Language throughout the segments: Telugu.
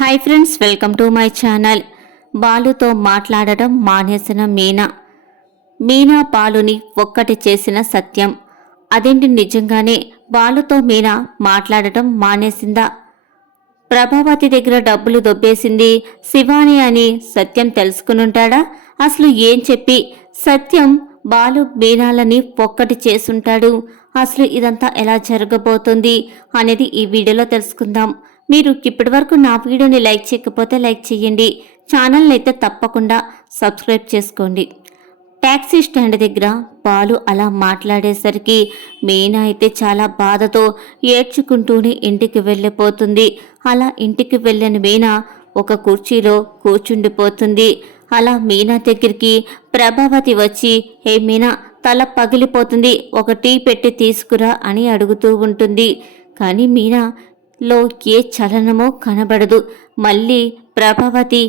Hi friends, welcome to my channel. బాలుతో మాట్లాడటం మానేసిన మీనా బాలుని ఒక్కటి చేసిన సత్యం. అదేంటి, నిజంగానే బాలుతో మీనా మాట్లాడటం మానేసిందా? ప్రభావతి దగ్గర డబ్బులు దొబ్బేసింది శివాని అని సత్యం తెలుసుకునుంటాడా? అసలు ఏం చెప్పి సత్యం బాలు మీనాలని ఒక్కటి చేసుంటాడు? అసలు ఇదంతా ఎలా జరగబోతుంది అనేది ఈ వీడియోలో తెలుసుకుందాం. మీరు ఇప్పటి వరకు నా వీడియోని లైక్ చేయకపోతే లైక్ చేయండి, ఛానల్ని అయితే తప్పకుండా సబ్స్క్రైబ్ చేసుకోండి. ట్యాక్సీ స్టాండ్ దగ్గర బాలు అలా మాట్లాడేసరికి మీనా అయితే చాలా బాధతో ఏడ్చుకుంటూనే ఇంటికి వెళ్ళిపోతుంది. అలా ఇంటికి వెళ్ళిన మీనా ఒక కుర్చీలో కూర్చుండిపోతుంది. అలా మీనా దగ్గరికి ప్రభావతి వచ్చి, హే మీనా, తల పగిలిపోతుంది, ఒక టీ పెట్టి తీసుకురా అని అడుగుతూ ఉంటుంది. కానీ మీనాలో ఏ చలనమో కనబడదు. మళ్ళీ ప్రభావతి,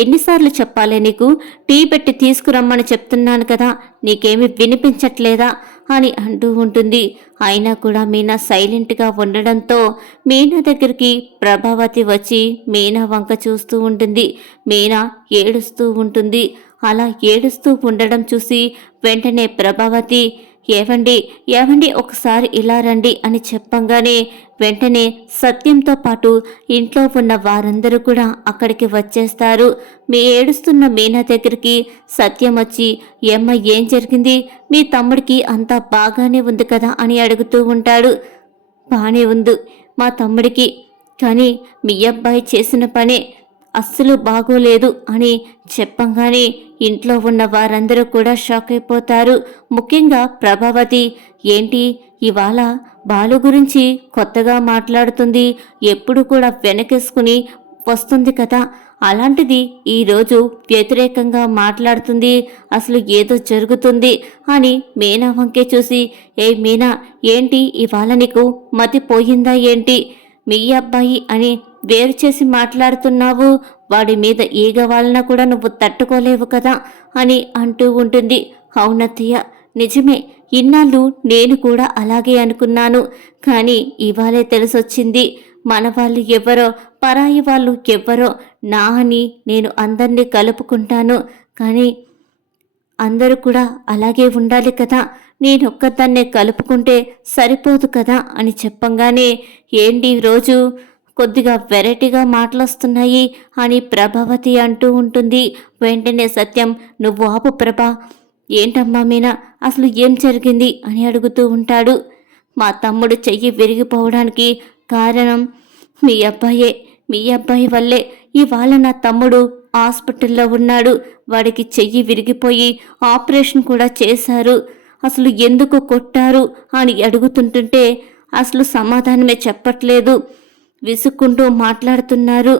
ఎన్నిసార్లు చెప్పాలే నీకు, టీ పెట్టి తీసుకురమ్మని చెప్తున్నాను కదా, నీకేమి వినిపించట్లేదా అని అంటూ ఉంటుంది. అయినా కూడా మీనా సైలెంట్గా ఉండడంతో మీనా దగ్గరికి ప్రభావతి వచ్చి మీనా వంక చూస్తూ ఉంటుంది. మీనా ఏడుస్తూ ఉంటుంది. అలా ఏడుస్తూ ఉండడం చూసి వెంటనే ప్రభావతి, ఏవండి ఏవండి ఒకసారి ఇలా రండి అని చెప్పంగానే వెంటనే సత్యంతో పాటు ఇంట్లో ఉన్న వారందరూ కూడా అక్కడికి వచ్చేస్తారు. ఏడుస్తున్న మీనా దగ్గరికి సత్యం వచ్చి, ఏమ్మ ఏం జరిగింది, మీ తమ్ముడికి అంతా బాగానే ఉంది కదా అని అడుగుతూ ఉంటాడు. బానే ఉంది మా తమ్ముడికి, కానీ మీ అబ్బాయి చేసిన పనే అస్సలు బాగోలేదు అని చెప్పంగానే ఇంట్లో ఉన్న వారందరూ కూడా షాక్ అయిపోతారు. ముఖ్యంగా ప్రభావతి, ఏంటి ఇవాళ బాలు గురించి కొత్తగా మాట్లాడుతుంది, ఎప్పుడు కూడా వెనకేసుకుని వస్తుంది కదా, అలాంటిది ఈరోజు వ్యతిరేకంగా మాట్లాడుతుంది, అసలు ఏదో జరుగుతుంది అని మీనా వంకే చూసి, మీనా, ఏంటి ఇవాళ నీకు మతిపోయిందా ఏంటి, మీ అబ్బాయి అని వేరు చేసి మాట్లాడుతున్నావు, వాడి మీద ఈగ వాళ్ళన కూడా నువ్వు తట్టుకోలేవు కదా అని అంటూ ఉంటుంది. అవునత్తయ్య, నిజమే, ఇన్నాళ్ళు నేను కూడా అలాగే అనుకున్నాను, కానీ ఇవాళే తెలిసొచ్చింది మన వాళ్ళు ఎవరో పరాయి వాళ్ళు ఎవరో నా అని నేను అందరినీ కలుపుకుంటాను, కానీ అందరూ కూడా అలాగే ఉండాలి కదా, నేనొక్కదాన్నే కలుపుకుంటే సరిపోదు కదా అని చెప్పంగానే, ఏంటి రోజు కొద్దిగా వెరైటీగా మాటలొస్తున్నాయి అని ప్రభావతి అంటూ ఉంటుంది. వెంటనే సత్యం, నువ్వు ఆపు ప్రభా, ఏంటమ్మా మీనా, అసలు ఏం జరిగింది అని అడుగుతూ ఉంటాడు. మా తమ్ముడు చెయ్యి విరిగిపోవడానికి కారణం మీ అబ్బాయే, మీ అబ్బాయి వల్లే ఇవాళ నా తమ్ముడు హాస్పిటల్లో ఉన్నాడు, వాడికి చెయ్యి విరిగిపోయి ఆపరేషన్ కూడా చేశారు, అసలు ఎందుకు కొట్టారు అని అడుగుతుంటుంటే అసలు సమాధానమే చెప్పట్లేదు, విసుక్కుంటూ మాట్లాడుతున్నారు.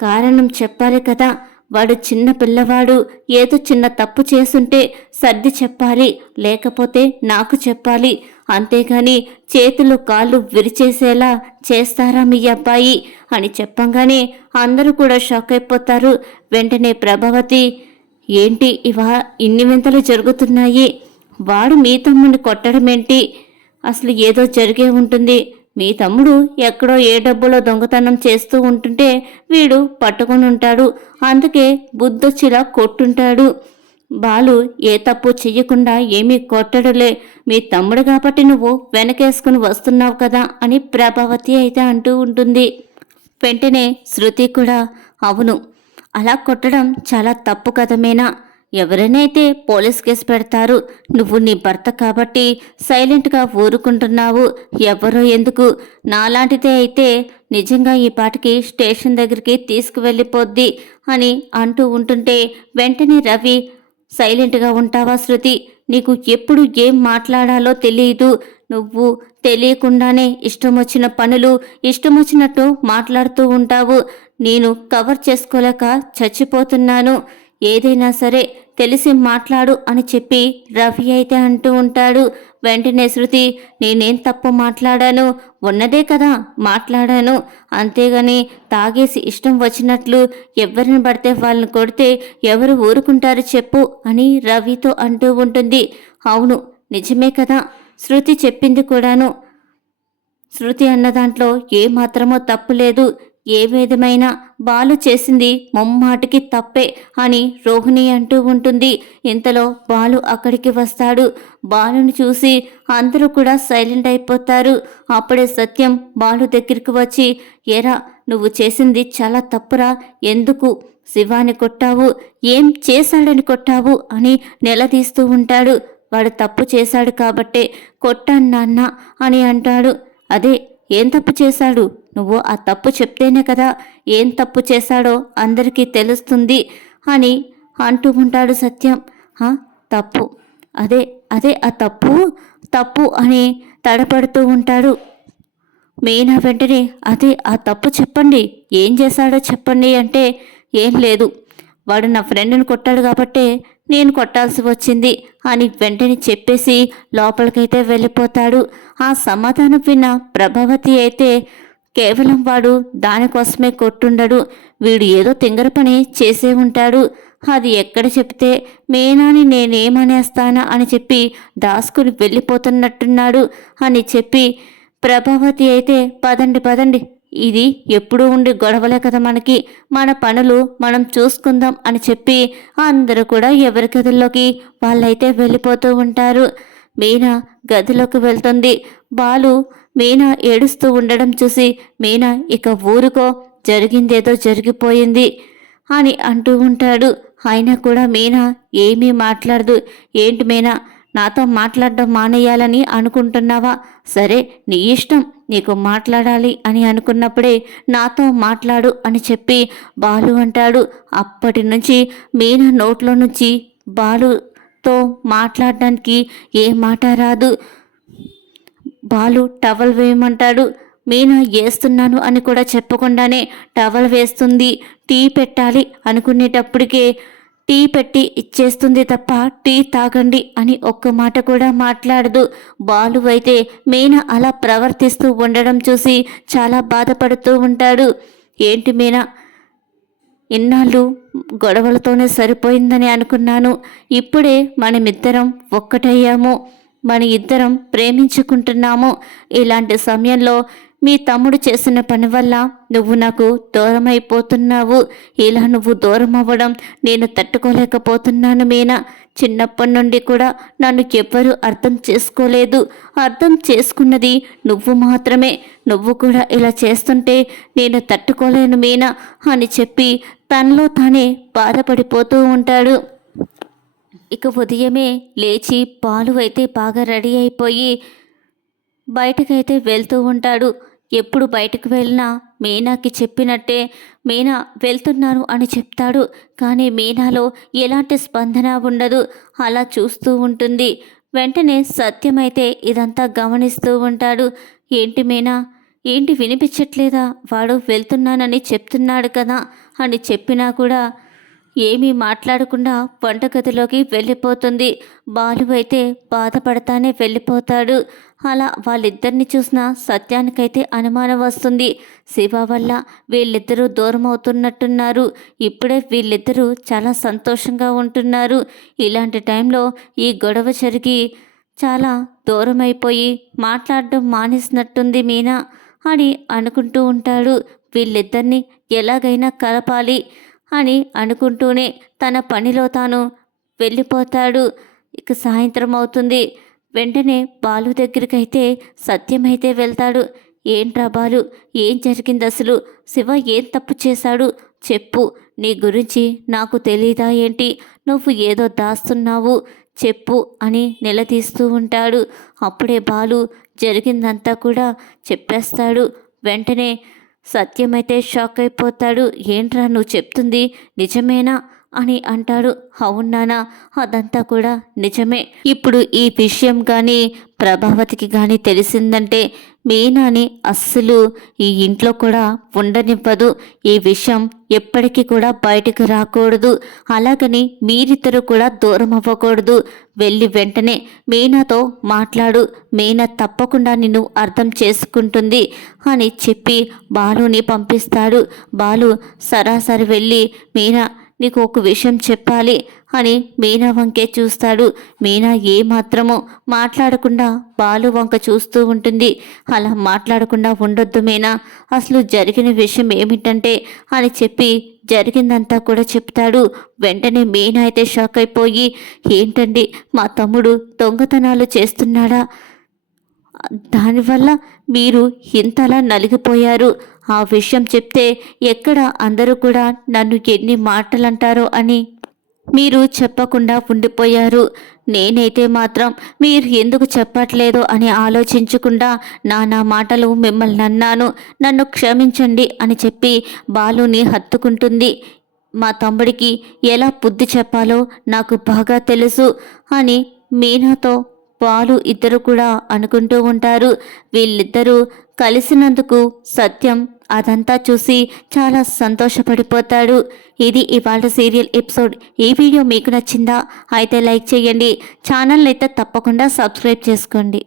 కారణం చెప్పాలి కదా, వాడు చిన్న పిల్లవాడు, ఏదో చిన్న తప్పు చేసుంటే సర్ది చెప్పాలి, లేకపోతే నాకు చెప్పాలి, అంతేగాని చేతులు కాళ్ళు విరిచేసేలా చేస్తారా మీ అబ్బాయి అని చెప్పంగానే అందరూ కూడా షాక్ అయిపోతారు. వెంటనే ప్రభావతి, ఏంటి ఇన్ని వింతలు జరుగుతున్నాయి, వాడు మీ తమ్ముడిని కొట్టడమేంటి, అసలు ఏదో జరిగే ఉంటుంది, మీ తమ్ముడు ఎక్కడో ఏ డబ్బులో దొంగతనం చేస్తూ ఉంటుంటే వీడు పట్టుకొని ఉంటాడు, అందుకే బుద్ధొచ్చిలా కొట్టుంటాడు, బాలు ఏ తప్పు చెయ్యకుండా ఏమీ కొట్టడులే, మీ తమ్ముడు కాబట్టి నువ్వు వెనకేసుకుని వస్తున్నావు కదా అని ప్రభావతి అయితే అంటూ ఉంటుంది. వెంటనే శృతి కూడా, అవును, అలా కొట్టడం చాలా తప్పు కదమేనా, ఎవరైనైతే పోలీస్ కేసు పెడతారు, నువ్వు నీ భర్త కాబట్టి సైలెంట్గా ఊరుకుంటున్నావు, ఎవరో ఎందుకు, నాలాంటిదే అయితే నిజంగా ఈ పాటికి స్టేషన్ దగ్గరికి తీసుకువెళ్ళిపోద్ది అని అంటూ ఉంటుంటే వెంటనే రవి, సైలెంట్గా ఉంటావా శృతి, నీకు ఎప్పుడు ఏం మాట్లాడాలో తెలియదు, నువ్వు తెలియకుండానే ఇష్టం వచ్చిన పనులు ఇష్టం వచ్చినట్టు మాట్లాడుతూ ఉంటావు, నేను కవర్ చేసుకోలేక చచ్చిపోతున్నాను, ఏదైనా సరే తెలిసి మాట్లాడు అని చెప్పి రవి అయితే అంటూ ఉంటాడు. వెంటనే శృతి, నేనేం తప్పు మాట్లాడాను, ఉన్నదే కదా మాట్లాడాను, అంతేగాని తాగేసి ఇష్టం వచ్చినట్లు ఎవరిని పడితే వాళ్ళని కొడితే ఎవరు ఊరుకుంటారు చెప్పు అని రవితో అంటూ ఉంటుంది. అవును, నిజమే కదా, శృతి చెప్పింది కూడాను, శృతి అన్న దాంట్లో ఏమాత్రమో తప్పు లేదు, ఏ విధమైన బాలు చేసింది ముమ్మాటికి తప్పే అని రోహిణి అంటూ ఉంటుంది. ఇంతలో బాలు అక్కడికి వస్తాడు. బాలుని చూసి అందరూ కూడా సైలెంట్ అయిపోతారు. అప్పుడే సత్యం బాలు దగ్గరికి వచ్చి, ఎరా నువ్వు చేసింది చాలా తప్పురా, ఎందుకు శివాని కొట్టావు, ఏం చేశాడని కొట్టావు అని నిలదీస్తూ ఉంటాడు. వాడు తప్పు చేశాడు కాబట్టే కొట్టాను నాన్న అని అంటాడు. అదే ఏం తప్పు చేశాడు, నువ్వు ఆ తప్పు చెప్తేనే కదా ఏం తప్పు చేశాడో అందరికీ తెలుస్తుంది అని అంటూ ఉంటాడు సత్యం. తప్పు, అదే అదే ఆ తప్పు తప్పు అని తడపడుతూ ఉంటాడు. మీనా వెంటనే అదే ఆ తప్పు చెప్పండి, ఏం చేశాడో చెప్పండి అంటే, ఏం లేదు, వాడు నా ఫ్రెండ్ని కొట్టాడు కాబట్టే నేను కొట్టాల్సి వచ్చింది అని వెంటనే చెప్పేసి లోపలికైతే వెళ్ళిపోతాడు. ఆ సమాధానం విన్న ప్రభావతి అయితే, కేవలం వాడు దానికోసమే కొట్టుండడు, వీడు ఏదో తింగర పని చేసే ఉంటాడు, అది ఎక్కడ చెప్తే మీనాని నేనేమనేస్తానా అని చెప్పి దాసుకుని వెళ్ళిపోతున్నట్టున్నాడు అని చెప్పి ప్రభావతి అయితే, పదండి పదండి, ఇది ఎప్పుడూ ఉండి గొడవలే కదా మనకి, మన పనులు మనం చూసుకుందాం అని చెప్పి అందరూ కూడా ఎవరి గదుల్లోకి వాళ్ళైతే వెళ్ళిపోతూ ఉంటారు. మీనా గదిలోకి వెళ్తుంది. బాలు మీనా ఏడుస్తూ ఉండడం చూసి, మీనా ఇక ఊరుకో, జరిగిందేదో జరిగిపోయింది అని అంటూ ఉంటాడు. అయినా కూడా మీనా ఏమీ మాట్లాడదు. ఏంటి మీనా, నాతో మాట్లాడడం మానేయాలని అనుకుంటున్నావా? సరే నీ ఇష్టం, నీకు మాట్లాడాలి అని అనుకున్నప్పుడే నాతో మాట్లాడు అని చెప్పి బాలు అంటాడు. అప్పటి నుంచి మీనా నోట్లో నుంచి బాలుతో మాట్లాడడానికి ఏ మాట రాదు. బాలు టవల్ వేయమంటాడు. మీనా వేస్తున్నాను అని కూడా చెప్పకుండానే టవల్ వేస్తుంది. టీ పెట్టాలి అనుకునేటప్పటికే టీ పెట్టి ఇచ్చేస్తుంది తప్ప టీ తాగండి అని ఒక్క మాట కూడా మాట్లాడదు. బాలు అయితే మీనా అలా ప్రవర్తిస్తూ ఉండడం చూసి చాలా బాధపడుతూ ఉంటాడు. ఏంటి మీనా, ఇన్నాళ్ళు గొడవలతోనే సరిపోయిందని అనుకున్నాను, ఇప్పుడే మనమిద్దరం ఒక్కటయ్యాము, మన ఇద్దరం ప్రేమించుకుంటున్నాము, ఇలాంటి సమయంలో మీ తమ్ముడు చేసిన పని వల్ల నువ్వు నాకు దూరం అయిపోతున్నావు, ఇలా నువ్వు దూరం అవ్వడం నేను తట్టుకోలేకపోతున్నాను మీనా, చిన్నప్పటి నుండి కూడా నన్ను ఎవ్వరూ అర్థం చేసుకోలేదు, అర్థం చేసుకున్నది నువ్వు మాత్రమే, నువ్వు కూడా ఇలా చేస్తుంటే నేను తట్టుకోలేను మీనా అని చెప్పి తనలో తానే బాధపడిపోతూ ఉంటాడు. ఇక ఉదయమే లేచి బాలు అయితే బాగా రెడీ అయిపోయి బయటకైతే వెళ్తూ ఉంటాడు. ఎప్పుడు బయటకు వెళ్ళినా మీనాకి చెప్పినట్టే మీనా వెళ్తున్నాను అని చెప్తాడు. కానీ మీనాలో ఎలాంటి స్పందన ఉండదు, అలా చూస్తూ ఉంటుంది. వెంటనే సత్యమైతే ఇదంతా గమనిస్తూ ఉంటాడు. ఏంటి మీనా, ఏంటి వినిపించట్లేదా, వాడు వెళ్తున్నానని చెప్తున్నాడు కదా అని చెప్పినా కూడా ఏమీ మాట్లాడకుండా వంటగదిలోకి వెళ్ళిపోతుంది. బాలు అయితే బాధపడతానే వెళ్ళిపోతాడు. అలా వాళ్ళిద్దరిని చూసిన సత్యానికైతే అనుమానం వస్తుంది. శివ వల్ల వీళ్ళిద్దరూ దూరం అవుతున్నట్టున్నారు, ఇప్పుడే వీళ్ళిద్దరూ చాలా సంతోషంగా ఉంటున్నారు, ఇలాంటి టైంలో ఈ గొడవ జరిగి చాలా దూరం అయిపోయి మాట్లాడడం మానేసినట్టుంది మీనా అని అనుకుంటూ ఉంటాడు. వీళ్ళిద్దరిని ఎలాగైనా కలపాలి అని అనుకుంటూనే తన పనిలో తాను వెళ్ళిపోతాడు. ఇక సాయంత్రం అవుతుంది. వెంటనే బాలు దగ్గరికైతే సత్యమైతే వెళ్తాడు. ఏంట్రా బాలు, ఏం జరిగింది అసలు, శివ ఏం తప్పు చేశాడు చెప్పు, నీ గురించి నాకు తెలీదా ఏంటి, నువ్వు ఏదో దాస్తున్నావు చెప్పు అని నిలదీస్తూ ఉంటాడు. అప్పుడే బాలు జరిగిందంతా కూడా చెప్పేస్తాడు. వెంటనే సత్యమైతే షాక్ అయిపోతాడు. ఏంట్రా నువ్వు చెప్తుంది నిజమేనా అని అంటాడు. అవునానా, అదంతా కూడా నిజమే. ఇప్పుడు ఈ విషయం కానీ ప్రభావతికి కానీ తెలిసిందంటే మీనాని అస్సలు ఈ ఇంట్లో కూడా ఉండనివ్వదు. ఈ విషయం ఎప్పటికీ కూడా బయటకు రాకూడదు. అలాగని మీరిద్దరూ కూడా దూరం అవ్వకూడదు. వెళ్ళి వెంటనే మీనాతో మాట్లాడు, మీనా తప్పకుండా నిన్ను అర్థం చేసుకుంటుంది అని చెప్పి బాలుని పంపిస్తాడు. బాలు సరాసరి వెళ్ళి, మీనా నీకు ఒక విషయం చెప్పాలి అని మీనా వంకే చూస్తాడు. మీనా ఏమాత్రమో మాట్లాడకుండా బాలు వంక చూస్తూ ఉంటుంది. అలా మాట్లాడకుండా ఉండొద్దు మీనా, అసలు జరిగిన విషయం ఏమిటంటే అని చెప్పి జరిగిందంతా కూడా చెప్తాడు. వెంటనే మీనా అయితే షాక్ అయిపోయి, ఏంటండి మా తమ్ముడు దొంగతనాలు చేస్తున్నాడా? దానివల్ల మీరు ఇంతలా నలిగిపోయారు. ఆ విషయం చెప్తే ఎక్కడ అందరూ కూడా నన్ను ఎన్ని మాటలంటారో అని మీరు చెప్పకుండా ఉండిపోయారు. నేనైతే మాత్రం మీరు ఎందుకు చెప్పట్లేదో అని ఆలోచించకుండా నా మాటలు మిమ్మల్ని అన్నాను, నన్ను క్షమించండి అని చెప్పి బాలుని హత్తుకుంటుంది. మా తమ్ముడికి ఎలా బుద్ధి చెప్పాలో నాకు బాగా తెలుసు అని మీనాతో బాలు ఇద్దరు కూడా అనుకుంటూ ఉంటారు. వీళ్ళిద్దరూ కలిసినందుకు సత్యం అదంతా చూసి చాలా సంతోషపడిపోతాడు. ఇది ఇవాళ సీరియల్ ఎపిసోడ్. ఈ వీడియో మీకు నచ్చిందా? అయితే లైక్ చేయండి. ఛానల్ని అయితే తప్పకుండా సబ్స్క్రైబ్ చేసుకోండి.